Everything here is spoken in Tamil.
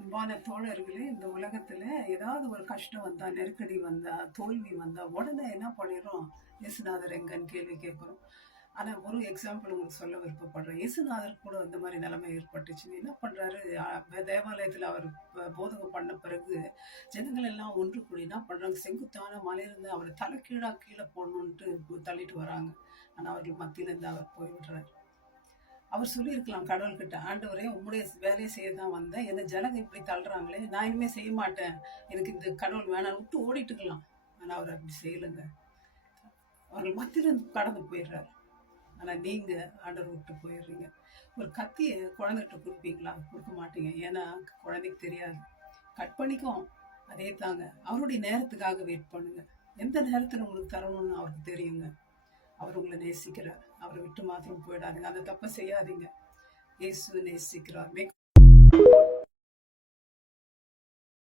அன்பான தோழர்களே, இந்த உலகத்துல ஏதாவது ஒரு கஷ்டம் வந்தா, நெருக்கடி வந்தா, தோல்வி வந்தா உடனே என்ன பண்ணிடுறோம்? இயேசுநாதர் எங்கன்னு கேள்வி கேட்கிறோம். ஆனா ஒரு எக்ஸாம்பிள் உங்களுக்கு சொல்ல விருப்பப்படுறேன். இயேசுநாதர் கூட இந்த மாதிரி நிலைமை ஏற்பட்டுச்சு. என்ன பண்றாரு? தேவாலயத்துல அவர் போதகம் பண்ண பிறகு ஜனங்கள் எல்லாம் ஒன்று கூடி என்ன பண்றாங்க? செங்குத்தான மலையிலிருந்து அவரை தலைகீழா கீழே போடணுன்ட்டு தள்ளிட்டு வராங்க. ஆனா அவர்கள் மத்தியில இருந்து அவர் போய்விடுறாரு. அவர் சொல்லியிருக்கலாம் கடவுள்கிட்ட, ஆண்டவரே உம்முடைய வேலையை செய்ய தான் வந்தேன், என்ன ஜனங்க இப்படி தள்ளுறாங்களே, நான் இனிமே செய்ய மாட்டேன், எனக்கு இந்த கடவுள் வேணாம் விட்டு ஓடிட்டுக்கலாம். ஆனா அவர் அப்படி செய்யலைங்க. அவர்கள் மத்தியிலிருந்து கடந்து போயிடுறாரு. ஆனா நீங்க ஆண்டவர் விட்டு போயிடுறீங்க. ஒரு கத்தியை குழந்தைகிட்ட கொடுப்பீங்களா? கொடுக்க மாட்டீங்க. ஏன்னா குழந்தைக்கு தெரியாது. கட் பண்ணிக்கும். அதே தாங்க. அவருடைய நேரத்துக்காக வெயிட் பண்ணுங்க. எந்த நேரத்துல உங்களுக்கு தரணும்னு அவருக்கு தெரியுங்க. அவர் உங்களை நேசிக்கிறார். அவரை விட்டு மாத்திரம் போயிடாதீங்க. அந்த தப்பை செய்யாதீங்க. இயேசு நேசிக்கிறார்.